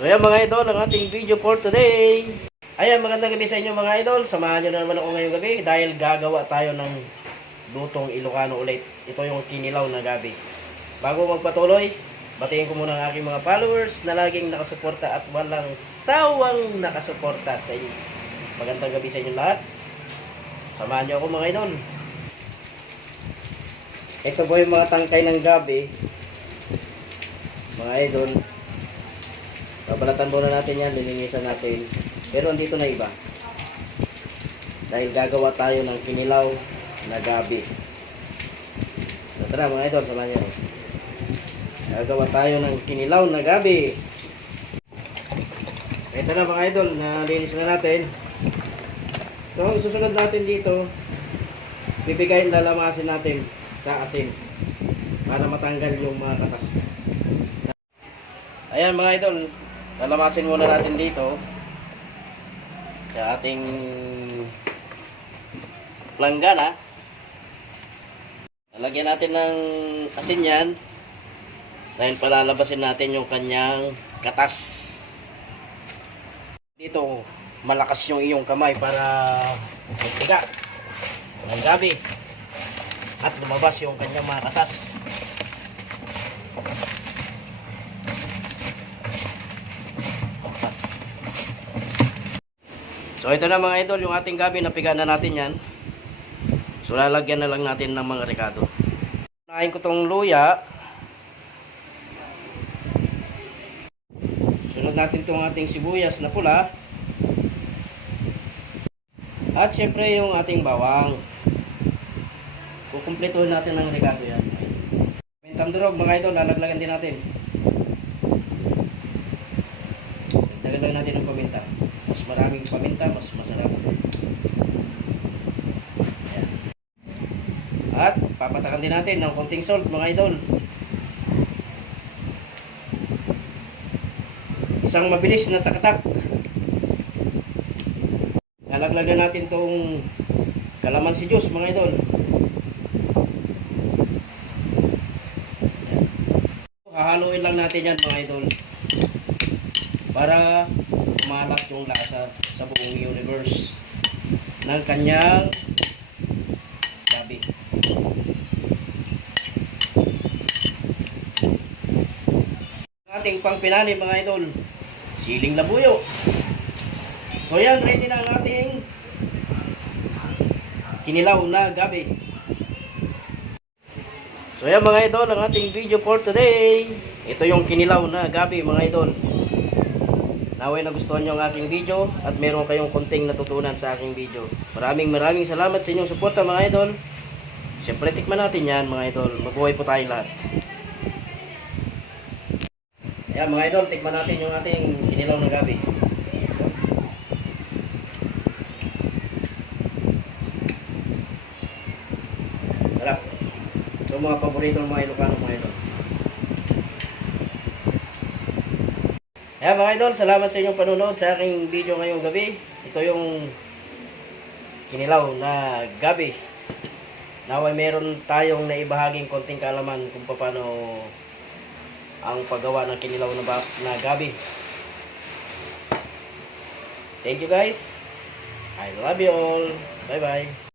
So yan mga idol, ang ating video for today. Ayan, magandang gabi sa inyo mga idol. Samahan nyo na naman ako ngayong gabi dahil gagawa tayo ng lutong Ilocano ulit. Ito yung kinilaw na gabi. Bago magpatuloy, batiin ko muna ang aking mga followers na laging nakasuporta at walang sawang nakasuporta sa inyo. Magandang gabi sa inyo lahat. Samahan nyo ako mga idol. Ito po yung mga tangkay ng gabi. Mga idol. Babalatan muna natin yan, lilinisan natin. Pero andito na iba. Dahil gagawa tayo ng kinilaw na gabi. So tara mga idol, samahan niyo. Gagawa tayo ng kinilaw na gabi. Ito na mga idol, nalinis na natin. So ang susunod natin dito, bibigayin lalamasin natin sa asin para matanggal yung mga katas. Ayan mga idol, lalamasin muna natin dito sa ating planggana. Lalagyan natin ng asin yan dahil palalabasin natin yung kanyang katas. Dito, malakas yung iyong kamay para magtiga ng gabi at lumabas yung kanyang mga katas. So ito na mga idol, yung ating gabi, napiga na natin yan. So lalagyan na lang natin ng mga rekado. Unahin ko tong luya. Sunod natin tong ating sibuyas na pula. At syempre yung ating bawang. Kukumpletuhin natin ng rekado yan. Mintang durog mga idol, lalaglagan din natin. Dagdagan lang natin ng paminta. Mas maraming paminta, mas masarap. Ayan. At papatakan din natin ng konting salt mga idol. Isang mabilis na takatak. Lalaglagan natin tong kalamansi juice mga idol. Ayan. Hahaluin lang natin yan mga idol para umalat yung lasa sa buong universe ng kanyang gabi. Ating pangpinali mga idol, siling labuyo. So yan, ready na ang ating kinilaw na gabi. So yan mga idol, ang ating video for today. Ito yung kinilaw na gabi mga idol. Naway nagustuhan nyo ang aking video at meron kayong konting natutunan sa aking video. Maraming maraming salamat sa inyong suporta mga idol. Siyempre tikman natin yan mga idol. Mabuhay po tayong lahat. Ayan mga idol, tikman natin yung ating kinilaw na gabi. Sarap. Ito mga paborito ng mga Ilocano mga idol. Ayan mga idol, salamat sa inyong panonood sa aking video ngayong gabi. Ito yung kinilaw na gabi. Naway meron tayong naibahaging konting kaalaman kung paano ang paggawa ng kinilaw na, na gabi. Thank you guys. I love you all. Bye bye.